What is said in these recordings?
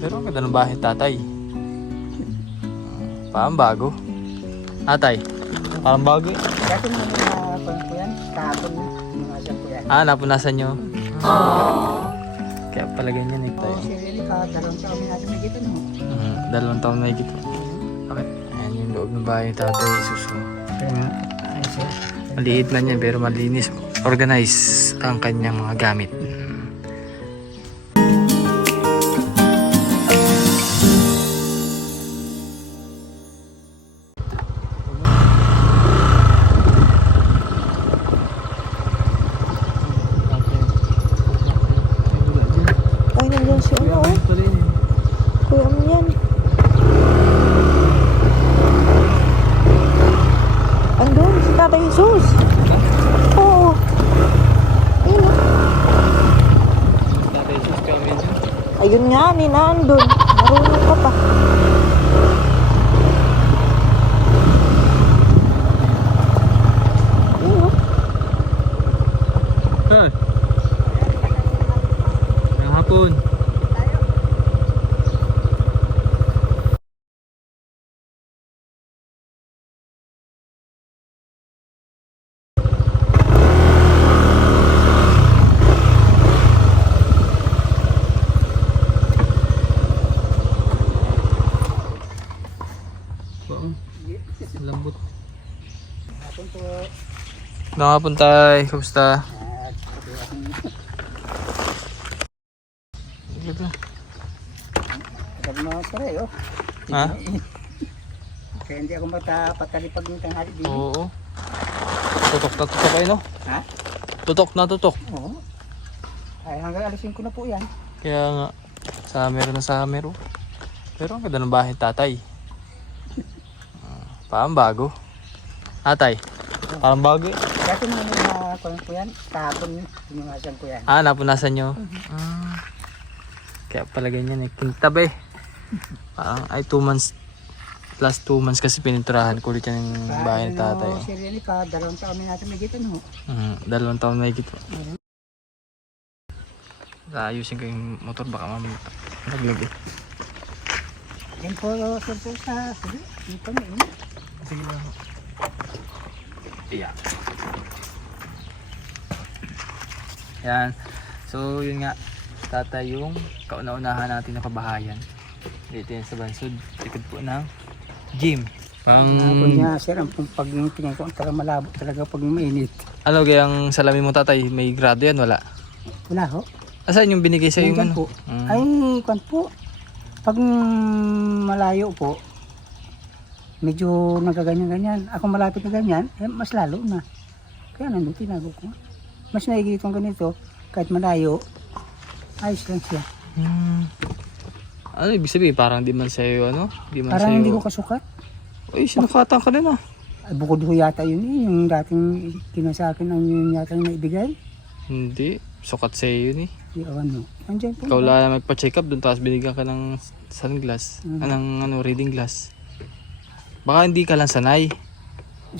Pero ang ganda ng bahay tatay. Parang bago. Atay, parang bago eh. Dati mo na po yan, kahapon mga asan po yan. Napunasan nyo. Kaya pala ganyan eh tayo. Oo, seriously, dalawang taon natin na dito, no? 2 taon na higit. Okay. Ayan yung loob ng bahay tatay. Suso. Ay, sir. Maliit man yan pero malinis. Organize ang kanyang mga gamit. Ay, nandiyan si ano, oh. Kuya mo yan. Andun, si Tatay Jesus. Oo. Ayun, oh. Tatay Jesus ka medyo. Ayun nga, nandun. Marunong ka pa. Ayun, oh. Sir. Ngayong hapon. Lambot. Hapon po. Ngayong hapon tay. Kamusta? Ito. Sabi mo, sir, eh, oh. Ha? Kaya hindi ako patalipag ng tanghali din. Oo. Tutok na tutok kayo no? Ha? Tutok na tutok. Oo. Ay, hanggang alisin ko na po yan. Kaya nga. Summer na summer oh. Pero ang ganda ng bahay tatay. Parang bago. Atay, parang bago eh. Dati mo na po yan, kahapon mga asan po yan. Napunasan nyo. Kaya pala ganyan eh. Kintab eh. Parang ay 2 months. Plus 2 months kasi pininturahan ko ulit yan yung bahay ng tatay. Oo, seriously, dalawang taon natin na dito, no? 2 taon na higit. Ayusin ko yung motor baka naglag eh. Yan po, sir, sa sige, dito na yun. Sige lang. Yeah. Yan. So yun nga. Tatay yung kauna-unahan natin na kabahayan. Dito yan sa Bansod. Likod po ng gym. Ako niya, sir, ang pag tingin ko, ang taga malabo talaga pag mainit. Ano kayang salamin mo tatay? May grado yan? Wala? Wala ho. Saan yung binigay sa yung Nandyan ano? po. Ay, kwan po. Pag malayo po, medyo nagaganyan-ganyan. Ako malapit na ganyan, mas lalo na. Kaya nandun, tinago ko. Mas naigitong ganito, kahit malayo, ayos lang siya. Ano ibig sabihin? Parang di man sa'yo ano? Di man Parang sa'yo... hindi ko kasukat. Uy, sinukatan ka din ah. Ay, bukod ho yata yun eh, yung dating kinasakin ang yun yata yung naibigay. Hindi. Sukat sa'yo yun eh. Di awan mo. Andiyan po. Ikaw lang magpa-check up doon tapos binigyan ka ng sunglass. Ng reading glass. Baka hindi ka lang sanay.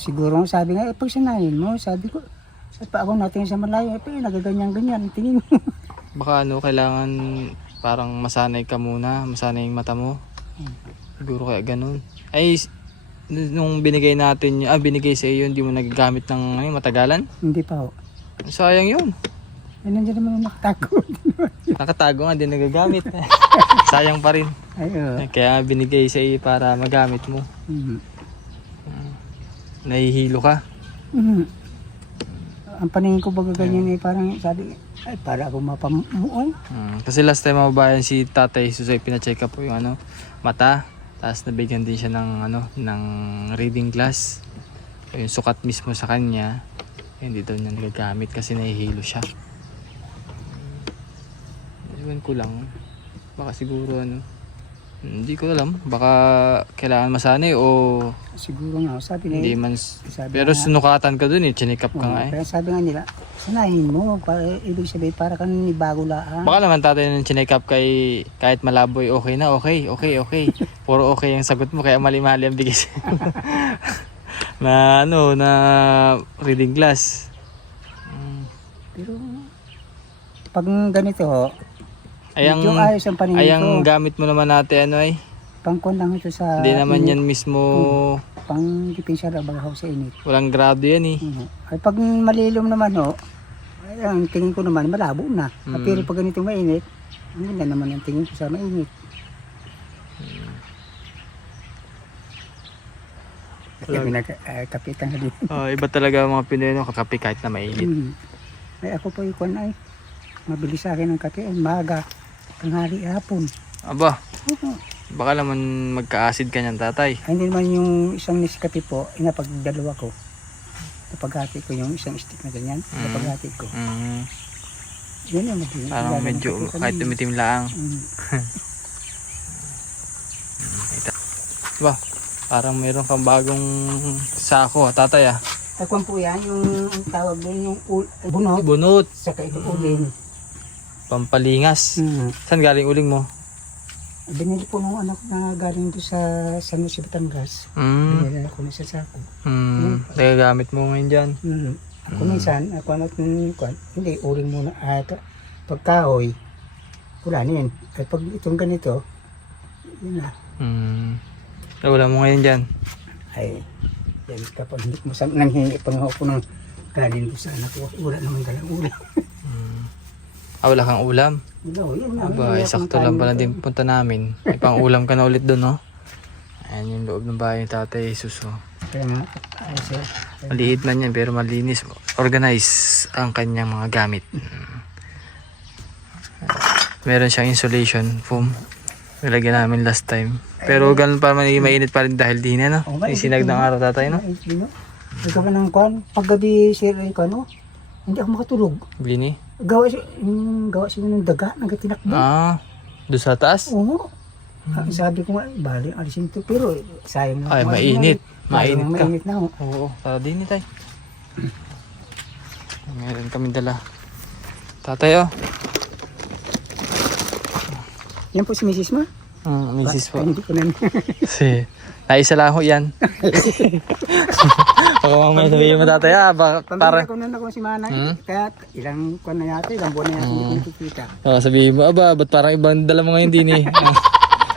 Siguro sabi nga, pag sanayin mo, sabi ko, sa pa ako natin sa malayo, nagaganyan-ganyan, tingin mo. Baka kailangan parang masanay ka muna, masanay yung mata mo. Siguro kaya ganun. Ay, nung binigay natin, binigay sa iyo, hindi mo nagagamit ng matagalan? Hindi pa ho. Sayang yun. Ay, nandiyan naman yung nakatago. Nakatago nga, di nagagamit. Sayang pa rin. Ay, Kaya binigay sa iyo para magamit mo. Nahihilo ka. Ang paningin ko baga ganyan parang sabi, ay para ako mapamuoy. Kasi last time mababayan si Tatay Susay, pina-check up po yung mata. Tapos nabigyan din siya ng reading glass. Yung sukat mismo sa kanya, hindi daw niya nagagamit kasi nahihilo siya. Iwan ko lang. Baka siguro hindi ko alam. Baka kailangan masanay o Siguro nga, sabi nga. hindi man. Sabi Pero nga, sinukatan ka dun check up ka nga eh. Pero sabi nga nila, sanahin mo, ibig sabihin para ka ni bago lang. Baka naman tatay ng check up kay kahit malaboy okay na, okay. Puro okay ang sagot mo kaya mali-mali ang bigay na na reading glass. Pero pag ganito ho, Medyo ayos ang paningin Ay, ang ko. gamit mo naman natin, ano ay? Pangkon lang ito sa... Hindi naman init. yan mismo, Pang depensa na bagahaw sa init. walang grado yan eh. Ay pag malilom naman ho, ay, ang tingin ko naman malabo na. Pero pag ganito mainit, ang ganda naman ang tingin ko sa mainit. Kaya pinagkapitan ka din. Iba talaga ang mga Pinoy no, kakape kahit na mainit. Ay ako po ikon ay mabilis sa akin ang kape ay maga, tanghali, hapon. Aba, Oo. baka naman magka-acid ka niyan, tatay. Ay hindi naman yung isang Nescafe po, inapagdalawa ko. Napaghati ko yung isang stick na ganyan, napaghati ko. Yun yung mabilis. Parang medyo kahit tumitim lang. Ba, parang mayroon kang bagong sako, tatay ah. Takwan po yan, yung ang tawag doon, yung bunot, Bunot, saka ito uling. pampalingas. Saan galing uling mo? Binili po nung anak na galing doon sa San Jose, Batangas. Mm. Binili ako na sa sako. Nagagamit mo ngayon dyan. Ako minsan, ako hindi, uling muna. Ito, pagkahoy, wala na yan. At pag itong ganito, yun na. Wala mo ngayon dyan. Ay, yan kapag hindi mo nanghingi pa nga ako ng galing ko sa anak ko, wala naman dalang ulam. Wala kang ulam. No, yun na. Aba, sakto lang pala din punta namin. May pang ulam ka na ulit doon, no? Ayan yung loob ng bahay ni Tatay Jesus, oh. Kaya nga, ay sir. Maliit man yan, pero malinis. Organize ang kanyang mga gamit. Meron siyang insulation foam. Nilagyan namin last time. Pero ganun pa mainit pa rin dahil din, no? Yung sinag ng araw, Tatay, no? Ikaw ka ng kwan, paggabi sir ay kwan, no? Hindi ako makatulog. Blini? Gawa siya ng daga, nagatinakbo. Doon sa taas? Oo. Sabi ko nga, bali, alisin to. Pero sayang na. Ay, mainit. Mainit ka. Mainit na ho. Oo, tara din, Tay. Meron kami dala. Tatay, oh. Yan po si Mrs. Ma. Misis po. Ay, hindi ko na. Si, naisa lang ho yan. Baka mamaya sabihin mo, Tatay, parang... Pamilya ko na ako si Manay. Kaya ilang kwan na yata, ilang buwan na yata hindi ko nakikita. Sabihin mo, ba't parang ibang dala mo ngayon din eh.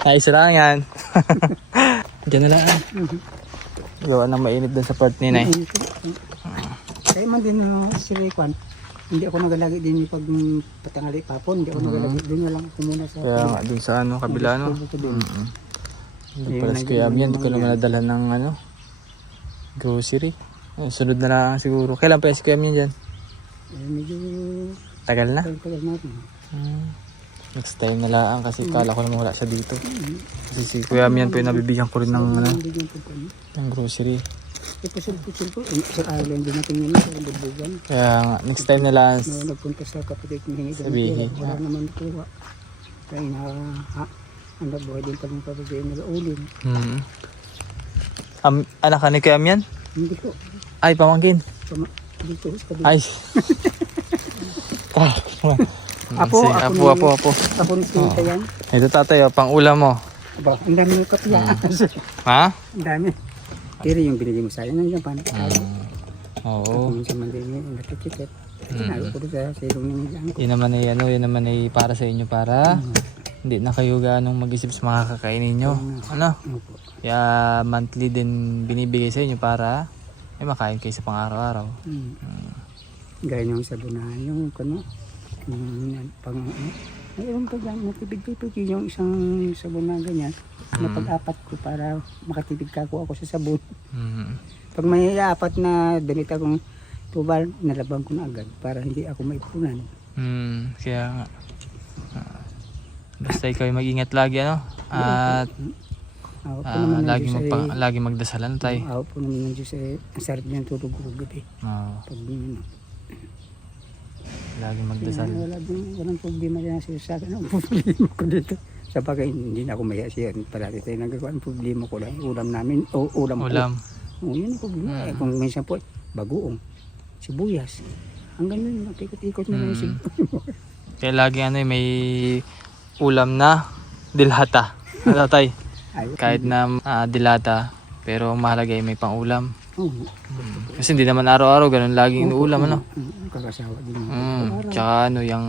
Naisa lang yan. Diyan na lang. Gawa na mainit dun sa part ni Nay. Kaya man din sila kwan. Hindi ako nagalagi din yung pag patangali papon. Hindi ako nagalagi din. Walang ako muna sa... Kaya nga, dun sa ano, kabila, no? Hindi pala si Kuya Am yan. Hindi ko naman nadala ng ano, grocery. Sunod na lang siguro. Kailan pa si Kuya Am yan dyan? Medyo... Tagal na? Tagal natin. Next time na lang kasi kala ko naman wala siya dito. Kasi si Kuya Am yan po yung nabibigyan ko rin ng, ano, ng grocery. Pusil po. Sa island din natin yun sa bubugan. Kaya nga, next time na lang. Nagpunta sa kapatid ng hingi. Sabihin. Wala naman kuha. Kaya ang buhay din pa ng papabayan nila ulim. Anak ka ni Kuya Am yan? Hindi ko. Ay, pamangkin. Dito sa kabila. Ay. Apo. Apo. Ako ni Tita yan. Ito, Tatay, pang ulam mo. Aba, ang dami ng kapila. Ha? Ang dami. Pero yung binili mo sa akin, nandiyan pa na. Oo. Minsan man din yung nakikikit. Tinago ko doon sa silong ng dyan. Yan naman ay para sa inyo para hindi na kayo ganong mag-isip sa mga kakainin nyo. Ano? Opo. Kaya monthly din binibigay sa inyo para ay makain kayo sa pang-araw-araw. Gaya yung sabunahan, yung kano, pang mayroon pa dyan, natipid-tipid yung isang sabon na ganyan. Na pag-apat ko para makatipid ka ako sa sabon. Pag may apat na damit akong tubal, nalabang ko na agad para hindi ako maipunan. Kaya nga. Basta ikaw ay mag-ingat lagi, ano? At lagi magdasalan tayo. Ako po naman ng Diyos eh, ang sarap niyang tulog ko gabi. Pag Lagi magdasal. Walang problema yan sa akin. Ang problema ko dito. Sa bagay, hindi na ako maya siya. Parati tayo nagagawa. Ang problema ko lang, ulam namin. O ulam ko. Yun ang problema. Kung minsan po, bagoong, sibuyas. Hanggang nun, ikot-ikot na lang yung sibuyas. Kaya lagi may ulam na dilata. Tatay. Kahit na dilata, pero mahalaga ay may pang ulam. Oo. Kasi hindi naman araw-araw ganun laging inuulam, ano? Kakasawa din mo. Tsaka ano, yung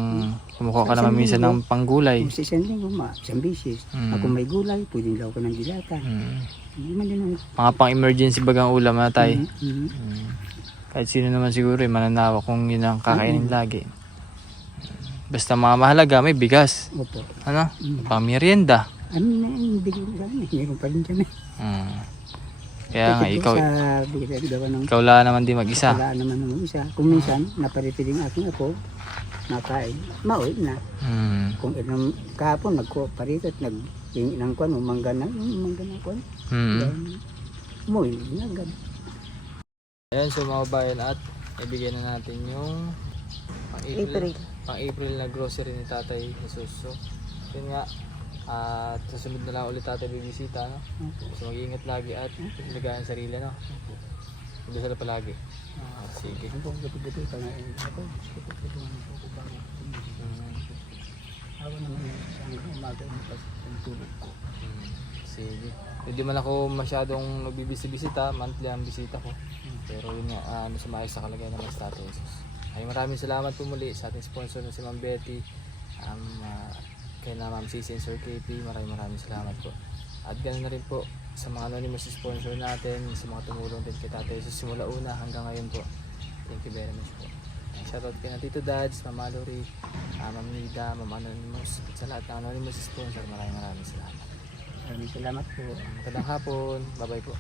kumukuha ka naman minsan ng panggulay. Kung sa isang linggo, isang bisis. Ako may gulay, pwedeng daw ko ng dilata. Hindi man din ang... Mga pang-emergency bagang ulam na tay. Mm. Kahit sino naman siguro mananawa kung yun ang kakainin lagi. Basta mga mahalaga, may bigas. Opo. Ano? Pang merienda. Ano na yung bigay mo sa akin eh. Meron pa rin dyan eh. Kaya nga, ikaw, Sa bigay gawa ng... ikaw lang naman di mag-isa. Wala naman ng isa. Kung minsan, naparipiling aking ako, nakain, mauwi na. Kung ilang kahapon, nagko-parito at yung ilang kwan, umangga na kwan. Umuwi na agad. Ayan, so mga bayan, at ibigay na natin yung April. pang-April na grocery ni Tatay Jesus. So, yun nga, at susunod na lang ulit Tatay bibisita, no? So mag-iingat lagi at ilagaan ang sarili, no? Magdasal palagi. Sige. Ang pong gabi-gabi pa nga ako. Ako naman sa umaga yung tulog ko. Sige. Hindi man ako masyadong nagbibisita, monthly ang bisita ko. Pero yun nga, sumayos sa kalagayan ng mga Tatay Jesus. Ay maraming salamat po muli sa ating sponsor na si Ma'am Betty. Kay na Ma'am Cici and Sir KP, maraming salamat po. At ganoon na rin po sa mga anonymous sponsor natin, sa mga tumulong din kay Tatay Jesus simula una hanggang ngayon po. Thank you very much po. Shoutout kay na Tito Dads, Ma'am Mallory, Ma'am Nida, Ma'am Anonymous, at sa lahat ng anonymous sponsor, maraming salamat. Maraming salamat po. Magandang hapon, bye bye po.